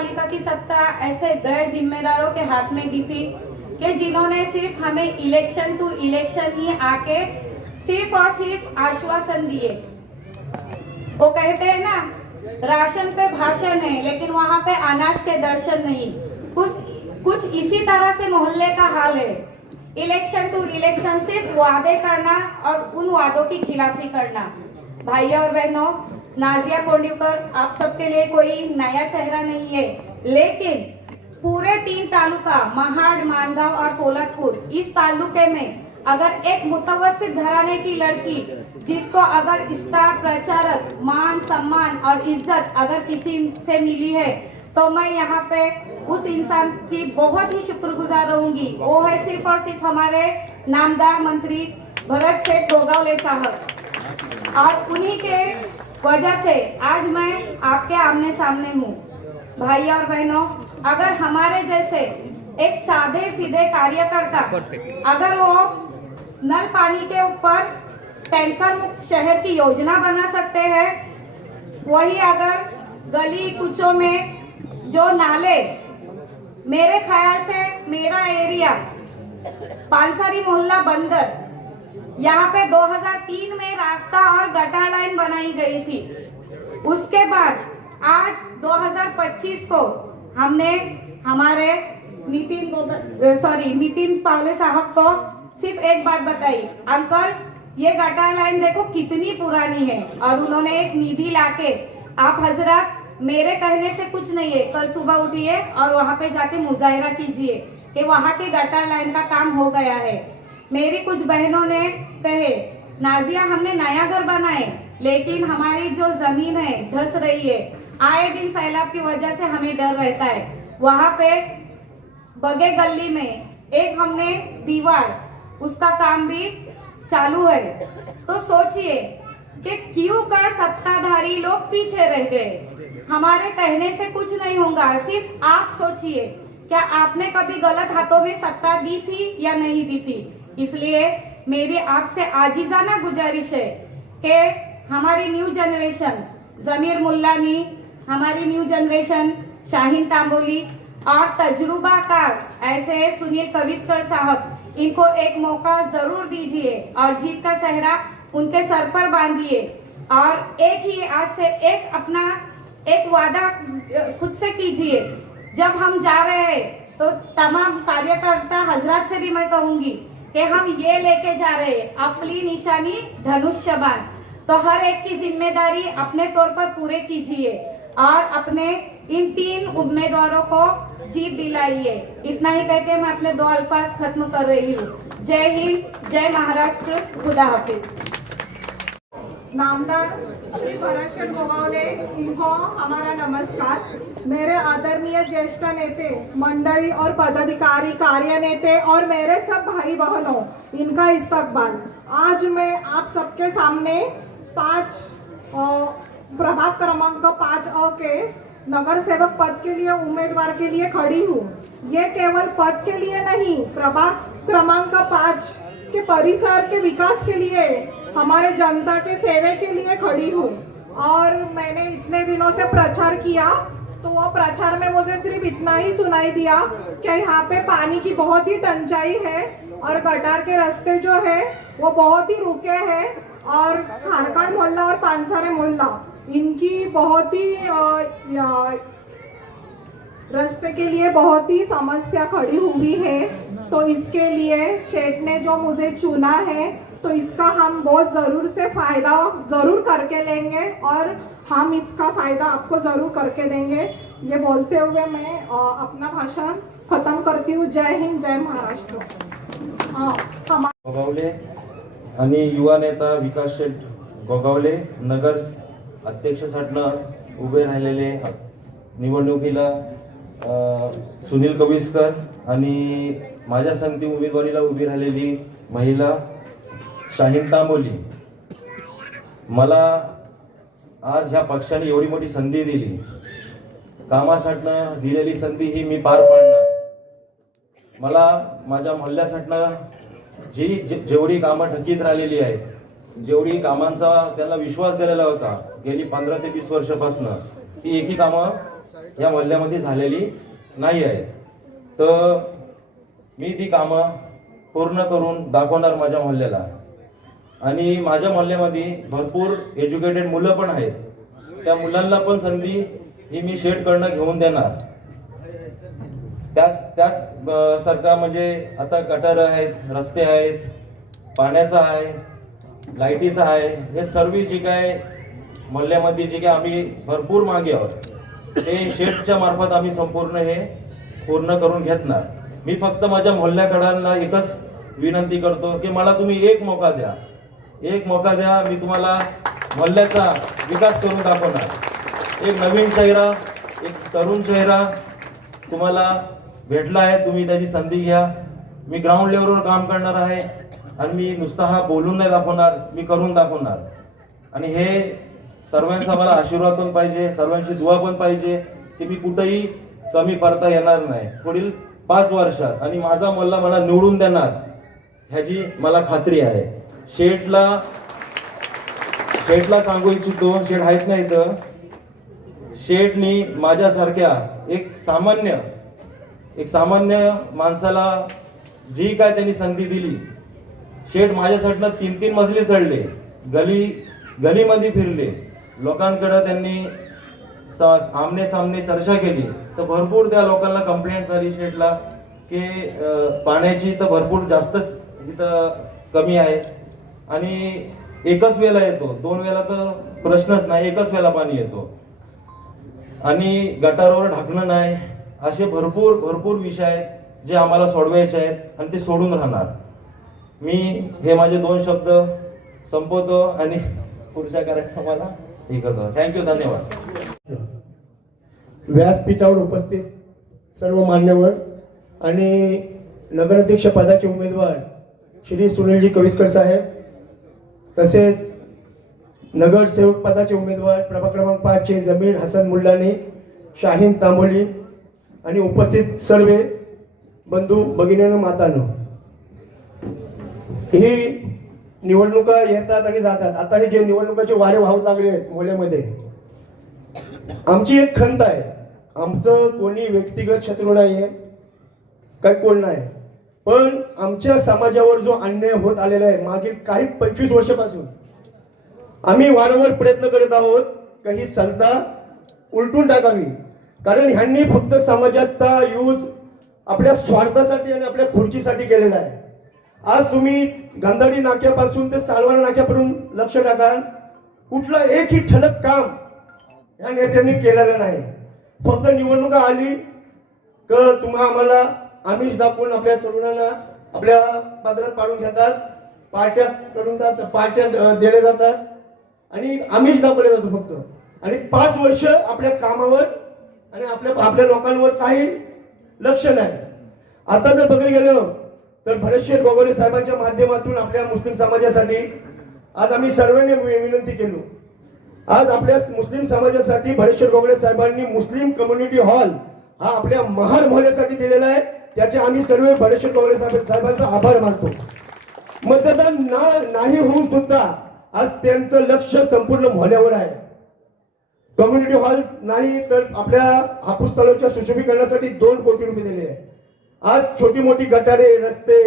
पालिका की सत्ता ऐसे गैर जिम्मेदारों के हाथ में दी थी कि जिन्होंने सिर्फ़ हमें इलेक्शन टू इलेक्शन ही आके सिर्फ़ और सिर्फ़ आश्वासन दिए। वो कहते हैं ना, राशन पे भाषण है, लेकिन वहाँ पे अनाज के दर्शन नहीं। कुछ कुछ इसी तरह से मोहल्ले का हाल है। इलेक्शन टू इलेक्शन सिर्फ़ वादे करना और उन वादों की खिलाफी करना। भाइयों और बहनों नाजिया कोंडीकर आप सबके लिए कोई नया चेहरा नहीं है लेकिन पूरे तीन तालुका महाड मानगांव और पोलतपुर इस तालुके में अगर एक मुतवसित घराने की लड़की जिसको अगर स्टार प्रचारक मान सम्मान और इज्जत अगर किसी से मिली है तो मैं यहाँ पे उस इंसान की बहुत ही शुक्रगुजार रहूंगी। वो है सिर्फ और सिर्फ हमारे नामदार मंत्री भरत शेठ गोगावले साहब। और उन्हीं के वजह से आज मैं आपके आमने सामने हूँ। भाई और बहनों अगर हमारे जैसे एक सादे सीधे कार्यकर्ता अगर वो नल पानी के ऊपर टैंकर मुक्त शहर की योजना बना सकते हैं वही अगर गली कुचों में जो नाले मेरे ख्याल से मेरा एरिया पानसारी मोहल्ला बंदर यहाँ पे 2003 में रास्ता और गटर लाइन बनाई गई थी। उसके बाद आज 2025 को हमने हमारे नितिन सॉरी नितिन पावले साहब को सिर्फ़ एक बात बताई। अंकल, ये गटर लाइन देखो कितनी पुरानी है और उन्होंने एक निधि लाके आप हज़रत, मेरे कहने से कुछ नहीं है। कल सुबह उठिए और वहाँ पे जाके मुजाहिरा कीजिए कि वहाँ के गटर लाइन का काम हो गया है। मेरी कुछ बहनों ने कहे, नाजिया, हमने नया घर बनाए, लेकिन हमारी जो ज़मीन है, धस रही है। आए दिन सैलाब की वजह से हमें डर रहता है। वहाँ पे बगे गली में एक हमने दीवार, उसका काम भी चालू है। तो सोचिए कि क्यों कर सत्ताधारी लोग पीछे रह गए? हमारे कहने से कुछ नहीं होगा, सिर्फ़ आप सोचिए। क्या आपने कभी गलत हाथों में सत्ता दी थी या नहीं दी थी? इसलिए मेरी आपसे आजीजाना गुजारिश है कि हमारी न्यू जनरेशन जमीर मुल्लानी, हमारी न्यू जनरेशन शाहीन तांबोली और तजुर्बाकार ऐसे सुनील कविस्कर साहब, इनको एक मौका ज़रूर दीजिए और जीत का सहरा उनके सर पर बांधिए। और एक ही आज से एक अपना, एक वादा खुद से कीजिए। जब हम जा रहे हैं तो तमाम कार्यकर्ता हज़रत से भी मैं कहूँगी कि हम ये लेके जा रहे हैं, अपनी निशानी धनुष बाण तो हर एक की ज़िम्मेदारी अपने तौर पर पूरे कीजिए और अपने इन तीन उम्मीदवारों को जीत दिलाइए। इतना ही कहते मैं अपने दो अल्फाज खत्म कर रही हूँ। जय हिंद, जय महाराष्ट्र, खुदा हाफिज। नामदार श्री पराशर गोगावले इनको हमारा नमस्कार। मेरे आदरणीय ज्येष्ठ नेते मंडली और पदाधिकारी कार्य नेते और मेरे सब भाई बहनों, इनका इस्तकबाल। आज मैं आप सबके सामने पाँच प्रभाग क्रमांक पाँच अ के नगर सेवक पद के लिए, उम्मीदवार के लिए खड़ी हूँ। ये केवल पद के लिए नहीं, प्रभाग क्रमांक पाँच के परिसर के विकास के लिए, हमारे जनता के सेवे के लिए खड़ी हूँ। और मैंने इतने दिनों से प्रचार किया तो वो प्रचार में मुझे सिर्फ़ इतना ही सुनाई दिया कि यहाँ पे पानी की बहुत ही टंचाई है और गटार के रास्ते जो है, वो बहुत ही रुके हैं। और खारखंड मोहल्ला और पानसारे मोहल्ला, इनकी बहुत ही रास्ते के लिए बहुत ही समस्या खड़ी हुई है। तो इसके लिए शेठ ने जो मुझे चुना है तो इसका हम बहुत ज़रूर से फ़ायदा ज़रूर करके लेंगे और हम इसका फ़ायदा आपको ज़रूर करके देंगे। ये बोलते हुए मैं अपना भाषण ख़त्म करती हूँ। जय हिंद जय महाराष्ट्र। गोगावले आणि युवा नेता विकास शेठ गोगावले नगर अध्यक्षसाठी उभे राहिलेले निवडणुकीला सुनील कविस्कर आणि माझ्या संगती उमेदवारीला उभी राहिलेली महिला शाहीन तांबोली. मला आज ह्या पक्षाने एवढी मोठी संधी दिली. कामासाठनं दिलेली संधी ही मी पार पाडणार. मला माझ्या मल्ल्यासाठनं जी जे- जेवढी कामं ठकीत राहिलेली आहेत जेवढी कामांचा त्यांना विश्वास दिलेला होता गेली पंधरा ते वीस वर्षापासनं ती एकही कामं या मल्ल्यामध्ये झालेली नाही आहे. तर मी ती कामं पूर्ण करून दाखवणार माझ्या मोहल्ल्याला आणि माझ्या मोहल्ल्यामध्ये भरपूर एज्युकेटेड मुलं पण आहेत. त्या मुलांना पण संधी ही मी शेडकडनं घेऊन देणार. त्याच त्याच सरकार म्हणजे आता गटर आहेत रस्ते आहेत पाण्याचं आहे लाईटीचं आहे हे सर्व जे काय मोहल्ल्यामध्ये जे काय आम्ही भरपूर मागे आहोत. ते शेडच्या मार्फत आम्ही संपूर्ण हे पूर्ण करून घेतणार. मी फक्त माझ्या मोहल्ल्याकडांना एकच विनंती करतो की मला तुम्ही एक मोका द्या. एक मोका द्या मी तुम्हाला मोहल्ल्याचा विकास करून दाखवणार. एक नवीन चेहरा एक तरुण चेहरा तुम्हाला भेटला आहे तुम्ही त्याची संधी घ्या. मी ग्राउंड लेवलवर काम करणार आहे आणि मी नुसता हा बोलून नाही दाखवणार मी करून दाखवणार. आणि हे सर्वांचा मला आशीर्वाद पण पाहिजे सर्वांची दुवा पण पाहिजे की मी कुठेही कमी पडता येणार नाही. पुढील पाच वर्षात आणि माझा मल्ला मला निवडून देणार ह्याची मला खात्री आहे. शेठला शेठला सांगू इच्छितो शेठ आहेत ना इथं. शेठनी माझ्यासारख्या एक सामान्य एक सामान्य माणसाला जी काय त्यांनी संधी दिली शेठ माझ्यासाठी तीन तीन मजले चढले गली गलीमध्ये फिरले. लोकांकडं त्यांनी स- आमने सामने चर्चा केली. तर भरपूर त्या लोकांना कंप्लेंट झाली शेटला की पाण्याची तर भरपूर जास्तच इथं कमी आहे. आणि एकच वेळा येतो. दोन वेळा तर प्रश्नच नाही. एकच वेळा पाणी येतो. आणि गटारावर ढाकणं नाही. असे भरपूर भरपूर विषय आहेत जे आम्हाला सोडवायचे आहेत आणि ते सोडून राहणार. मी हे माझे दोन शब्द संपवतो आणि पुढच्या कार्यक्रमाला हे करतो. थँक्यू धन्यवाद. व्यासपीठावर उपस्थित सर्व मान्यवर आणि नगराध्यक्ष पदाचे उमेदवार श्री सुनीलजी कविस्कर साहेब तसेच नगरसेवक पदाचे उमेदवार प्रभाग क्रमांक पाचचे जमीर हसन मुल्लानी शाहीन तांबोली आणि उपस्थित सर्व बंधू भगिनीनं मातानो. ही निवडणुका येतात आणि जातात. आता हे जे निवडणुकाचे वारे वाहू लागले आहेत मोल्यामध्ये आमची एक खंत आहे. आमचं कोणी व्यक्तिगत शत्रू नाही आहे काय कोण नाही. पण आमच्या समाजावर जो अन्याय होत आलेला आहे मागील काही पंचवीस वर्षापासून आम्ही वारंवार प्रयत्न करत आहोत काही संस्था उलटून टाकावी. कारण ह्यांनी फक्त समाजाचा यूज आपल्या स्वार्थासाठी आणि आपल्या खुर्चीसाठी केलेला आहे. आज तुम्ही गांधारी नाक्यापासून ते सालवाना नाक्यापर्यंत लक्ष टाका. कुठलं एकही ठळक काम या नेत्यांनी केलेलं नाही. फक्त निवडणुका आली तर तुम्हा आम्हाला आमिष दाखवून आपल्या तरुणांना आपल्या पदरात पाडून घेतात. पार्ट्या करून जातात पार्ट्या दिल्या जातात. आणि आमिष दाखवले जातो फक्त. आणि पाच वर्ष आपल्या कामावर आणि आपल्या आपल्या लोकांवर काही लक्ष नाही. आता जर बघायला गेलं तर भरतशेठ गोगोले साहेबांच्या माध्यमातून आपल्या मुस्लिम समाजासाठी आज आम्ही सर्वांनी वि- विनंती केलो. आज आपल्या मुस्लिम समाजासाठी भरेश्वर गोगले साहेबांनी मुस्लिम कम्युनिटी हॉल हा आपल्या महार मोहल्यासाठी दिलेला आहे. त्याचे आम्ही सर्व भरेश्वर गोगले साहेब साहेबांचा आभार मानतो. मतदान ना नाही होऊन सुद्धा आज त्यांचं लक्ष संपूर्ण मोहल्यावर आहे. कम्युनिटी हॉल नाही तर आपल्या हापूस तालुक्याच्या सुशोभीकरणासाठी दोन कोटी रुपये दिले आहे. आज छोटी मोठी गटारे रस्ते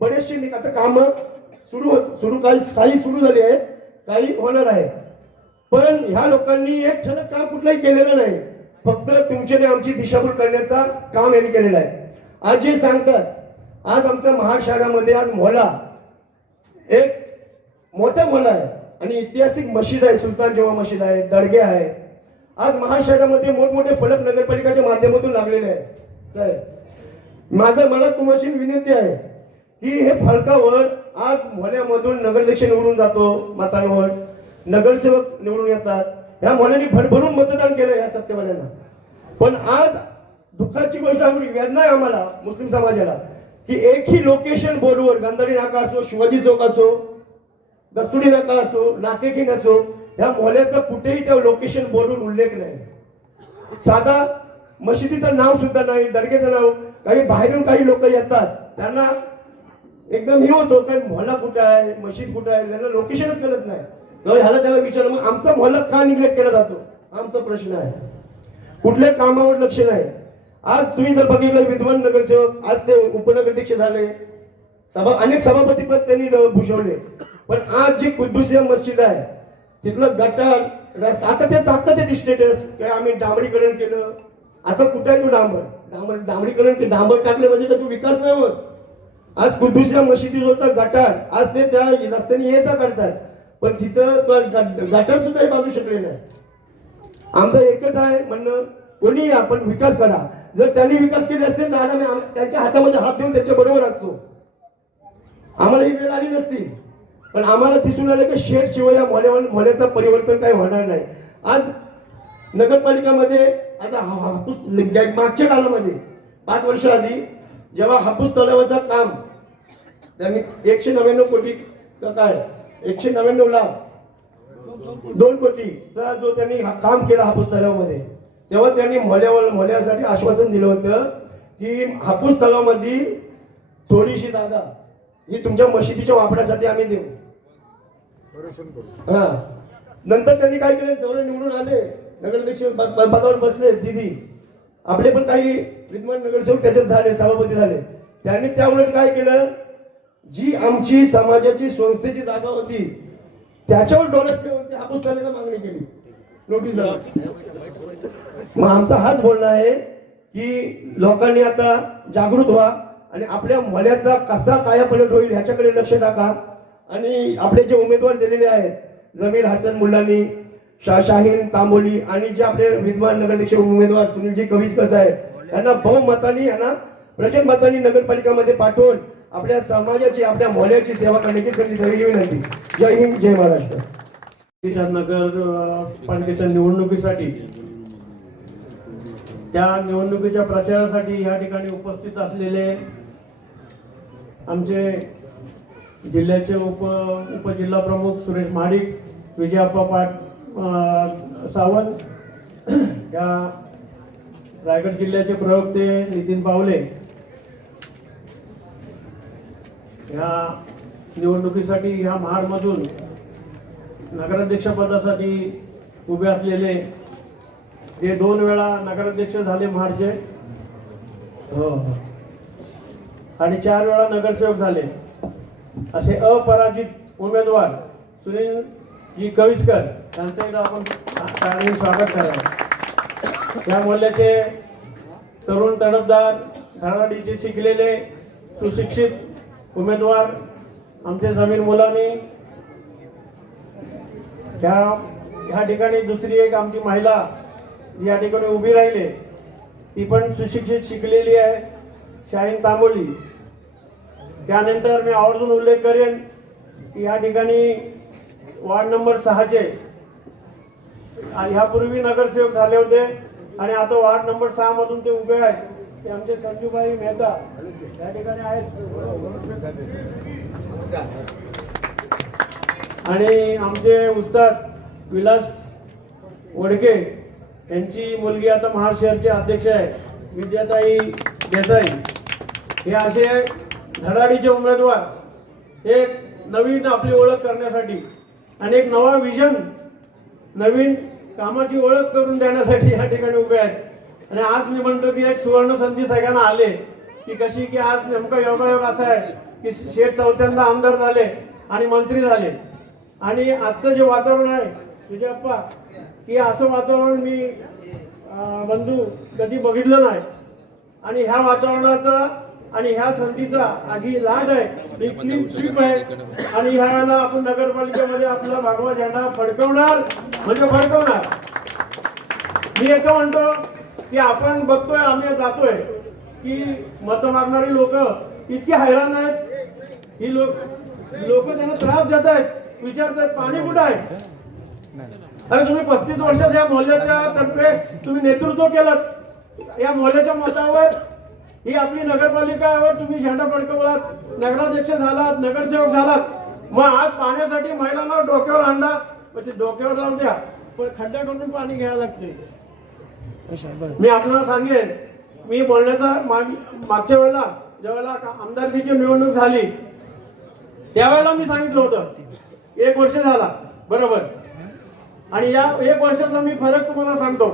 बरेचसे आता काम सुरू सुरू काही काही सुरू झाले आहेत काही होणार आहे पण ह्या लोकांनी एक ठणक काम कुठलंही केलेलं नाही. फक्त तुमची आणि आमची दिशाभूल करण्याचा काम यांनी केलेलं आहे. आज जे सांगतात आज आमच्या महाशहरामध्ये आज मोला एक मोठा मोला आहे आणि ऐतिहासिक मशीद आहे सुलतान जेव्हा मशीद आहे दर्गे आहे. आज महाशहरामध्ये मोठमोठे फलक नगरपालिकाच्या माध्यमातून लागलेले आहेत. काय? माझं मला तुमची विनंती आहे की हे फलकावर आज मोहल्यामधून नगराध्यक्ष निवडून जातो मतांवर. नगरसेवक निवडून येतात. ह्या मोहल्याने भरभरून मतदान केलं या सत्तेवाल्यांना. पण आज दुःखाची गोष्ट आम्ही वेदना आहे आम्हाला मुस्लिम समाजाला की एकही लोकेशन बोर्डवर गांधारी नाका असो शिवाजी चौक असो दस्तुरी नाका असो नाकेखिन असो ह्या मोहल्याचा कुठेही त्या लोकेशन बोर्डवर उल्लेख नाही. साधा मशिदीचं नाव सुद्धा नाही दर्गेचं नाव काही बाहेरून काही लोक येतात. त्यांना एकदम हे होतो काय मोहल्ला कुठे आहे? मशीद कुठे आहे? त्यांना लोकेशनच कळत नाही. तर ह्याला त्याला विचार मग आमचा मोहल्ला का निग्लेक्ट केला जातो? आमचा प्रश्न आहे. कुठल्या कामावर लक्ष नाही. आज तुम्ही जर बघितलं विद्वान नगरसेवक आज ते उपनगराध्यक्ष झाले. सभा अनेक सभापती पद त्यांनी भूषवले. पण आज जी कुद्दुसिया मस्जिद आहे तिथलं गटार आता ते टाकतात ते स्टेटस काय आम्ही डांबरीकरण केलं? आता कुठे आहे तू डांबर? डांबर डांबरीकरण ते डांबर टाकले म्हणजे तर तू विकास नाही होत. आज कुद्दुसिया मशिदीवरचा गटार आज ते त्या रस्त्याने ये काढतात. पण तिथं गटार सुद्धा बांधू शकले नाही. आमचं एकच आहे म्हणणं कोणी आपण विकास करा. जर त्यांनी विकास केले असते तर आम्ही त्यांच्या हातामध्ये हात देऊन त्यांच्या बरोबर असतो. आम्हाला ही वेळ आली नसती. पण आम्हाला दिसून आलं की शेठ शिवाय या मोल्यावर परिवर्तन काही होणार नाही. आज नगरपालिकामध्ये आता हा- हापूस मागच्या काळामध्ये पाच वर्ष आधी जेव्हा हापूस तलावाचं काम त्यांनी एकशे नव्याण्णव कोटी काय एकशे नव्याण्णव लाख दोन कोटीचा जो त्यांनी हा- काम केलं हापूस तलावामध्ये तेव्हा त्यांनी मोल्यावर मोल्यासाठी आश्वासन दिलं होतं की हापूस तलावामध्ये थोडीशी जागा ही तुमच्या मशिदीच्या वापरासाठी आम्ही देऊ. हा. नंतर त्यांनी काय केलं? जवळ निवडून आले. नगराध्यक्ष पदावर बसले दिदी. आपले पण काही विद्यमान नगरसेवक त्याच्यात झाले सभापती झाले. त्यांनी त्यामुळे काय केलं? जी आमची समाजाची संस्थेची जागा होती त्याच्यावर डोळ्यात ठेवून ते हापूस करण्याची मागणी केली. नोटीस मग आमचा हाच बोलणं आहे की लोकांनी आता जागृत व्हा आणि आपल्या मल्याचा कसा कायापलट होईल ह्याच्याकडे लक्ष टाका. आणि आपले जे उमेदवार दिलेले आहेत जमीर हसन मुलांनी शाहीन तांबोली आणि जे आपले विद्वान नगराध्यक्ष उमेदवार सुनीलजी कविसकर साहेब यांना बहुमतानी यांना प्रचंड मतांनी नगरपालिकामध्ये पाठवून आपल्या समाजाची आपल्या मोल्याची सेवा करण्याची संधी दिली विनंती. जय हिंद जय महाराष्ट्र. नगर पालिकेच्या निवडणुकीसाठी त्या निवडणुकीच्या प्रचारासाठी या ठिकाणी उपस्थित असलेले आमचे जिल्ह्याचे उप उपजिल्हा प्रमुख सुरेश महाडिक विजयाप्पा पाट सावंत या रायगड जिल्ह्याचे प्रवक्ते नितीन पावले ह्या निवडणुकीसाठी ह्या महाडमधून नगराध्यक्षपदासाठी उभे असलेले जे दोन वेळा नगराध्यक्ष झाले महाडचे हो हो. आणि चार वेळा नगरसेवक झाले असे अपराजित उमेदवार सुनील जी कविस्कर त्यांचं एकदा आपण टाळ्यांनी स्वागत करावं या मूल्याचे तरुण तडफदार धडाडीचे शिकलेले सुशिक्षित उमेदवार आमचे जमीन मुलांनी. ह्या ह्या ठिकाणी दुसरी एक आमची महिला जी या ठिकाणी उभी राहिली. ती पण सुशिक्षित शिकलेली आहे शाहीन तांबोली. त्यानंतर मी आवर्जून उल्लेख करेन की या ठिकाणी वार्ड नंबर सहाचे ह्यापूर्वी नगरसेवक झाले होते. आणि आता वार्ड नंबर सहा मधून ते उभे आहेत. ते आमचे संजूभाई मेहता. या ठिकाणी आहेत. आणि आमचे उस्ताद विलास वडके यांची मुलगी आता महाशहरचे अध्यक्ष आहे. विद्याताई देसाई. हे असे धडाडीचे उमेदवार. एक नवीन आपली ओळख करण्यासाठी आणि एक नवा विजन नवीन कामाची ओळख करून देण्यासाठी या ठिकाणी उभे आहेत. आणि आज मी म्हणतो की एक सुवर्ण संधी सगळ्यांना आले. की कशी की आज नेमका योगायोग असा आहे की शेठ चौथ्यांदा आमदार झाले आणि मंत्री झाले. आणि आजचं जे वातावरण आहे विजयप्पा की असं वातावरण मी बंधू कधी बघितलं नाही. आणि ह्या वातावरणाचा आणि ह्या संधीचा आधी लाट आहे. ही क्लीन स्वीप आहे. आणि ह्या वेळेला आपण नगरपालिकेमध्ये आपला भगवा झेंडा फडकवणार म्हणजे फडकवणार. मी एक म्हणतो की आपण बघतोय आम्ही जातोय की मतं मागणारी लोक इतकी हैराण आहेत. ही लोक लोक त्यांना त्रास देत आहेत विचारतात पाणी कुठं आहे? अरे तुम्ही पस्तीस वर्षात या मोहल्ल्याच्या तर्फे तुम्ही नेतृत्व केलं या मोहल्ल्याच्या मतावर ही आपली नगरपालिकावर तुम्ही झेंडा फडकवलात नगराध्यक्ष झालात नगरसेवक झालात. मग आज पाण्यासाठी महिलांना डोक्यावर आणला म्हणजे डोक्यावर लावून द्या. पण खड्ड्याकडून पाणी घ्यायला लागते. मी आपल्याला सांगेन मी बोलण्याचा माग- मागच्या वेळेला ज्यावेळेला आमदारकीची निवडणूक झाली त्यावेळेला मी सांगितलं होतं. एक वर्ष झाला बरोबर. आणि या एक वर्षाचा मी फरक तुम्हाला सांगतो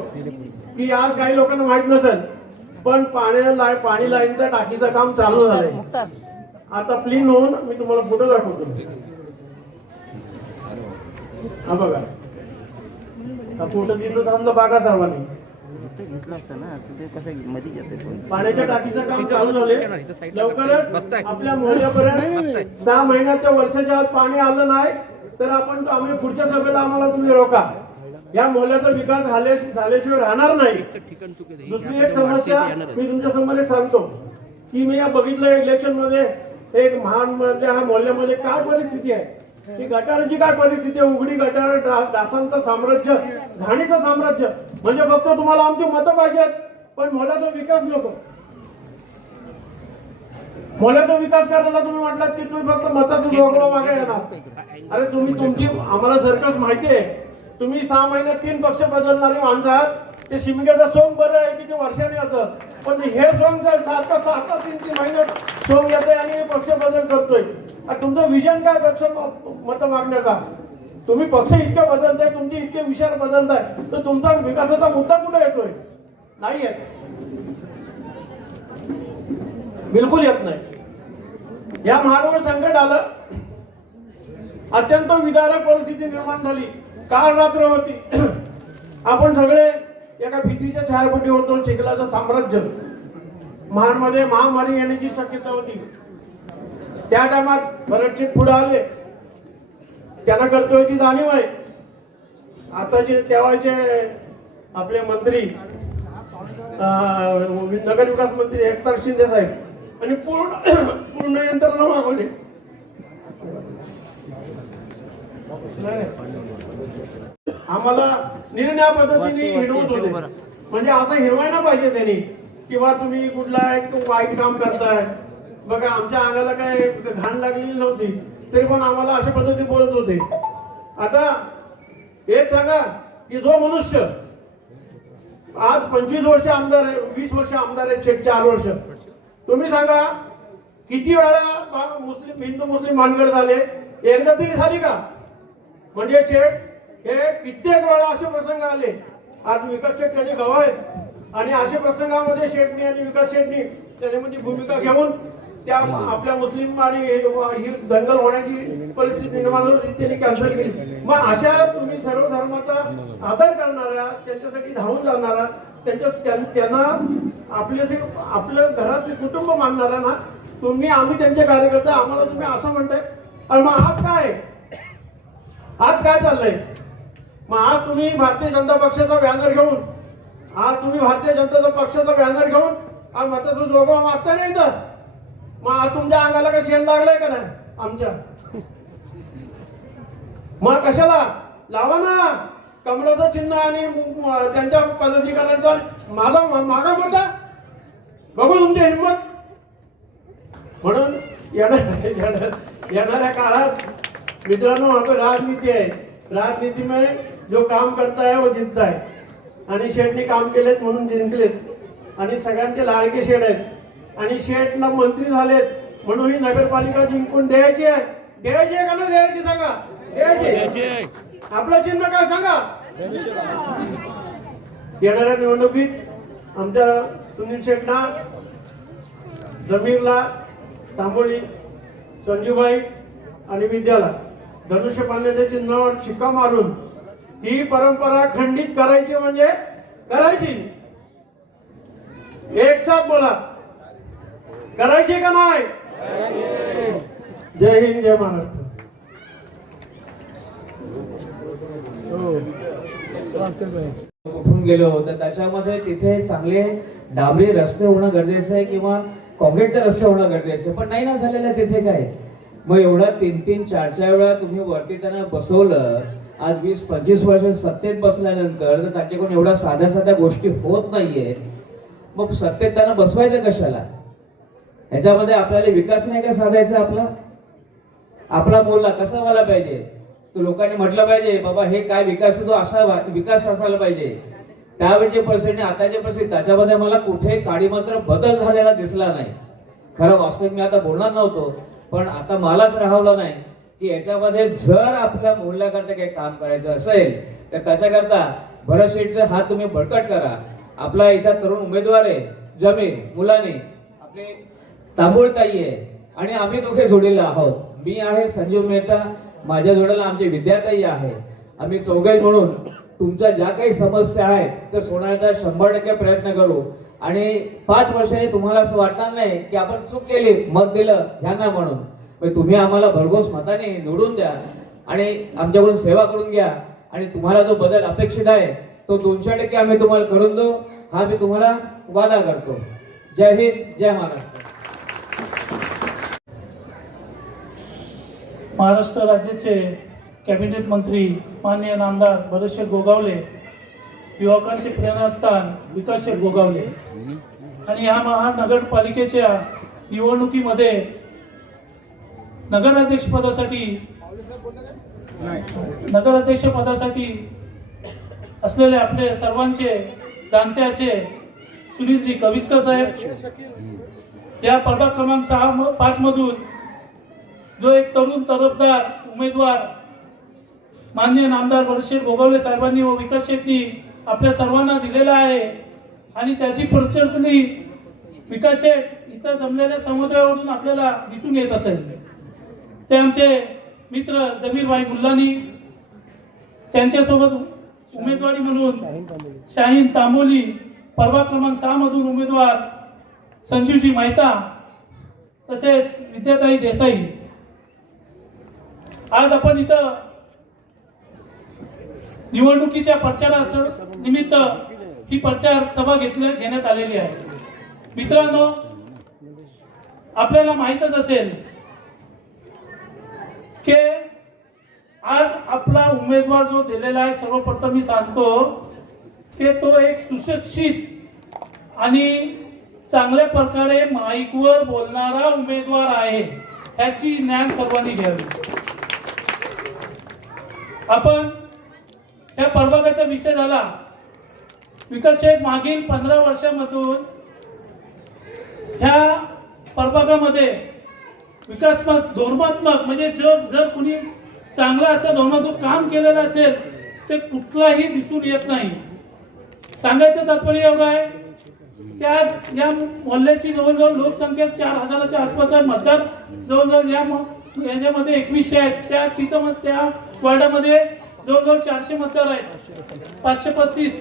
की आज काही लोकांना माहीत नसेल. पण पाण्या लाई- पाणी लाईनचं टाकीचं काम चालू झालंय. आता प्लीन होऊन मी तुम्हाला फोटो दाखवतो. हा बघा. फोटो सर्वांनी फोन पाण्याच्या टाकीचं काम चालू झाले लवकरच आपल्या मोहल्यापर्यंत सहा महिन्याच्या वर्षाच्या आत पाणी आलं नाही तर आपण आम्ही पुढच्या सभेला आम्हाला तुम्ही रोका. या मोहल्याचा विकास झाले झाल्याशिवाय राहणार नाही. दुसरी एक समस्या मी तुमच्यासमोर एक सांगतो की मी या बघितलं इलेक्शनमध्ये एक महान म्हणजे ह्या मोहल्ल्यामध्ये काय परिस्थिती आहे? की गटाराची काय परिस्थिती आहे? उघडी गटार डासांचं साम्राज्य घाणीचं साम्राज्य. म्हणजे फक्त तुम्हाला आमची मतं पाहिजेत पण मोहल्याचा विकास नको. मोहल्याचा विकास करायला तुम्ही म्हटलात की तुम्ही फक्त मताचं जोगवा मागे येणार. अरे तुम्ही तुमची आम्हाला सर्कस माहिती आहे. तुम्ही सहा महिन्यात तीन पक्ष बदलणारे माणसं आहात. ते शिमग्याचं सोंग बरं आहे की ते वर्षाने येतं पण हे सोंग जर सारखं सहा तीन तीन महिन्यात सोंग येतोय आणि पक्ष बदल करतोय. तुमचं विजन काय पक्ष मत मागण्याचा? तुम्ही पक्ष इतके बदलताय तुमचे इतके विचार बदलताय तर तुमचा विकासाचा मुद्दा कुठे येतोय? नाही येत. बिलकुल येत नाही. या महाराष्ट्र संकट आलं अत्यंत विदारक परिस्थिती निर्माण झाली. काल रात्र होती. आपण सगळे एका भीतीच्या छायापटी होतो चिखलाचं साम्राज्य. महाडमध्ये महामारी येण्याची शक्यता होती. त्या टायमात भरतचे पुढे आले. त्यांना कर्तव्याची जाणीव आहे. आताचे तेव्हाचे आपले मंत्री नगर विकास मंत्री एकनाथ शिंदे साहेब. आणि पूर्ण पूर्ण यंत्रणा मागवली. आम्हाला निर्णया पद्धतीने हिरवत होते म्हणजे असं हिरवायला पाहिजे त्यांनी. किंवा तुम्ही कुठला एक वाईट काम करताय. बघा आमच्या अंगाला काय घाण लागलेली नव्हती. तरी पण आम्हाला अशा पद्धतीने बोलत होते. आता एक सांगा की जो मनुष्य आज पंचवीस वर्ष आमदार आहे वीस वर्ष आमदार आहेत शेट चार वर्ष. तुम्ही सांगा किती वेळा मुस्लिम हिंदू मुस्लिम भानगड झाले? एकदा तरी झाली का? म्हणजे शेठ हे कित्येक वेळा असे प्रसंग आले. आज विकास शेठ त्यांनी गवा आहेत आणि अशा प्रसंगामध्ये शेठनी आणि विकास शेठनी त्याच्यामध्ये म्हणजे भूमिका घेऊन त्या आपल्या मुस्लिम आणि ही दंगल होण्याची परिस्थिती निर्माण होती त्यांनी कॅन्सल केली. मग अशा तुम्ही सर्व धर्माचा आदर करणाऱ्या त्यांच्यासाठी धावून जाणारा त्यांच्या त्यांना आपले जे आपलं घरातले कुटुंब मानणारा ना तुम्ही आम्ही त्यांचे कार्यकर्ते आम्हाला तुम्ही असं म्हणताय. आणि मग आज काय? आहे? आज काय चाललंय? मग आज तुम्ही भारतीय जनता पक्षाचा बॅनर घेऊन आज तुम्ही भारतीय जनता पक्षाचा बॅनर घेऊन आज मताचा जोगवा मागता नाही तर मग आज तुमच्या अंगाला काही शेण लागलाय का नाही आमच्या? मग कशाला? लावा ना. कमळाचं चिन्ह आणि त्यांच्या पदाधिकाऱ्यांचा माझा मागा मोठा बघू तुमची हिंमत. म्हणून येणार येणार- येणाऱ्या काळात मित्रांनो आपण राजनीती आहे. राजनीती में जो काम करता है वो जिंकता है. आणि शेठनी काम केलेत म्हणून जिंकलेत. आणि सगळ्यांचे लाडके शेठ आहेत. आणि शेठला मंत्री झालेत म्हणून ही नगरपालिका जिंकून द्यायची आहे. द्यायची आहे का नाही द्यायची सांगा? द्यायची आपलं चिन्ह काय सांगा? येणाऱ्या निवडणुकीत आमच्या सुनील शेठना जमीरला तांबोळी संजूबाई आणि विद्याला. धनुष्य पाण्याच्या चिन्हावर शिक्का मारून ही परंपरा खंडित करायची म्हणजे करायची. एक साथ बोला. करायची का नाही? जय हिंद जय महाराष्ट्र. कुठून गेलो तर त्याच्यामध्ये तिथे चांगले डांबरी रस्ते होणं गरजेचं आहे किंवा कॉन्क्रीटचे रस्ते होणं गरजेचं पण नाही ना झालेलं तिथे काय? मग एवढा तीन तीन चार चार वेळा तुम्ही वरती त्यांना बसवलं आज वीस पंचवीस वर्ष सत्तेत बसल्यानंतर तर त्याच्याकडून एवढ्या साध्या साध्या गोष्टी होत नाहीये. मग सत्तेत त्यांना बसवायचं कशाला? ह्याच्यामध्ये आपल्याला विकास नाही का साधायचा आपला? आपला बोलला कसा व्हायला पाहिजे? तो लोकांनी म्हटलं पाहिजे बाबा हे काय विकास आहे? तो असा विकास असायला पाहिजे. त्यावेळेचे परिस्थिती आताचे पर्सेंट परिस्थिती त्याच्यामध्ये मला कुठे काडी मात्र बदल झालेला दिसला नाही. खरं वास्तविक मी आता बोलणार नव्हतो. पण आता मलाच राहवलं नाही की याच्यामध्ये जर आपल्या मूल्याकरता काही काम करायचं असेल तर त्याच्याकरता भरतशेठचा हात तुम्ही बळकट करा. आपला इथं तरुण उमेदवार आहे जमीन मुलाने आपले तांबूळताई आहे आणि आम्ही दोघे जोडलेले आहोत. मी आहे संजीव मेहता माझ्या जोड्याला आमचे विद्याताई आहे. आम्ही चौघे म्हणून तुमच्या ज्या काही समस्या आहेत त्या सोडायचा शंभर टक्के प्रयत्न करू. आणि पाच वर्षांनी तुम्हाला असं वाटणार नाही की आपण चूक केली मत दिलं ह्यांना म्हणून. तुम्ही आम्हाला भरघोस मताने निवडून द्या आणि आमच्याकडून सेवा करून घ्या. आणि तुम्हाला जो बदल अपेक्षित आहे तो दोनशे टक्के आम्ही तुम्हाला करून देऊ. हा मी तुम्हाला वादा करतो. जय हिंद जय महाराष्ट्र. महाराष्ट्र राज्याचे कॅबिनेट मंत्री माननीय नामदार भरतशेठ गोगावले युवकांचे प्रेरणास्थान विकासशेठ गोगावले. आणि या महानगरपालिकेच्या निवडणुकीमध्ये नगराध्यक्ष पदासाठी नगराध्यक्ष पदासाठी असलेले आपले सर्वांचे जाणते असे सुनीलजी कविस्कर साहेब. या प्रभाग क्रमांक सहा पाच मधून जो एक तरुण तरफदार उमेदवार मान्य नामदार वर्षेठ गोगावले साहेबांनी व विकास शेट्टी आपल्या सर्वांना दिलेला आहे. आणि त्याची प्रचलित विकास शेठ इथं जमलेल्या समुद्रावरून आपल्याला दिसून येत असेल. ते आमचे मित्र जमीरबाई मुल्लानी त्यांच्यासोबत उमेदवारी म्हणून शाहीन तांबोली परवा क्रमांक सहा मधून उमेदवार संजीवजी माहिता तसेच विद्याताई देसाई. आज आपण इथं निवडणुकीच्या प्रचारा निमित्त ही प्रचार सभा घेतल्या घेण्यात आलेली आहे. मित्रांनो आपल्याला माहीतच असेल की आज आपला उमेदवार जो दिलेला आहे सर्वप्रथम मी सांगतो की तो एक सुशिक्षित आणि चांगल्या प्रकारे माईकवर बोलणारा उमेदवार आहे. ह्याची ज्ञान सर्वांनी घ्यावी. आपण या परभागाचा विषय झाला. विकास शेठ मागील पंधरा वर्षामधून ह्या परभागामध्ये विकासमक धोरणात्मक म्हणजे जग जर कुणी चांगला असं धोरणात्मक काम केलेलं असेल ते कुठलाही दिसून येत नाही. सांगायचं तात्पर्य एवढं आहे की आज या मोहल्ल्याची जवळजवळ लोकसंख्या चार हजाराच्या आसपास आहे. मतदार जवळजवळ या याच्यामध्ये एकवीसशे आहेत. त्या तिथं मग त्या वार्डामध्ये जवळजवळ चारशे मतदार आहेत. पाचशे पस्तीस.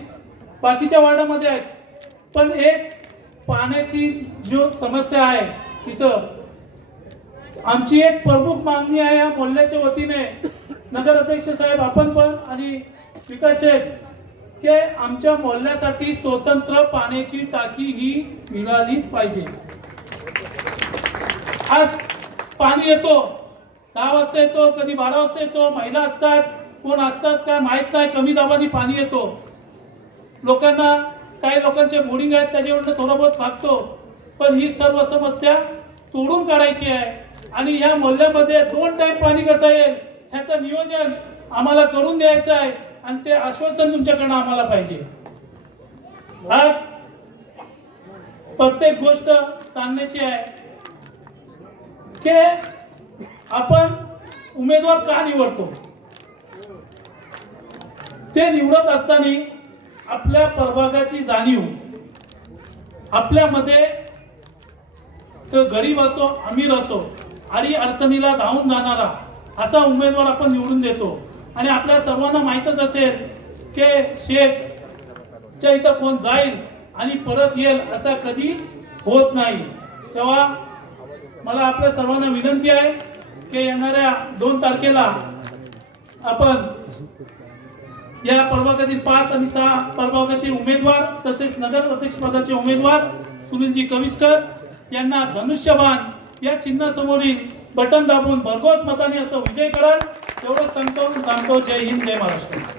बाकीच्या वार्डामध्ये आहेत. पण एक पाण्याची जो समस्या आहे तिथं आमची एक प्रमुख मागणी आहे या मोहल्ल्याच्या वतीने. नगर अध्यक्ष साहेब आपण पण आणि विकास शेठ की आमच्या मोहल्ल्यासाठी स्वतंत्र पाण्याची टाकी ही मिळालीच पाहिजे. आज पाणी येतो दहा वाजता येतो कधी बारा वाजता येतो महिला असतात. कोण असतात काय माहीत नाही कमी दाबाने पाणी येतो. लोकांना काही लोकांचे बोर्डिंग आहेत त्याच्यावरनं थोडं बहुत भागतो. पण ही सर्व समस्या तोडून काढायची आहे. आणि ह्या मोहल्ल्यामध्ये दोन टाईम पाणी कसं येईल ह्याचं नियोजन आम्हाला करून द्यायचं आहे. आणि ते आश्वासन तुमच्याकडनं आम्हाला पाहिजे. आज प्रत्येक गोष्ट सांगण्याची आहे की आपण उमेदवार का निवडतो? ते निवडत असताना आपल्या प्रभागाची जाणीव आपल्यामध्ये तो गरीब असो अमीर असो आणि अडचणीला धावून जाणारा असा उमेदवार आपण निवडून देतो. आणि आपल्या सर्वांना माहीतच असेल की शेतच्या इथं कोण जाईल आणि परत येईल असा कधी होत नाही. तेव्हा मला आपल्या सर्वांना विनंती आहे की येणाऱ्या दोन तारखेला आपण या प्रभागातील पाच आणि सहा प्रभागातील उमेदवार तसेच नगर अध्यक्ष पदाचे उमेदवार सुनीलजी कविस्कर यांना धनुष्यबाण या चिन्हासमोरील बटन दाबून भरघोस मताने असं विजय कराल एवढं सांगतो सांगतो जय हिंद जय महाराष्ट्र.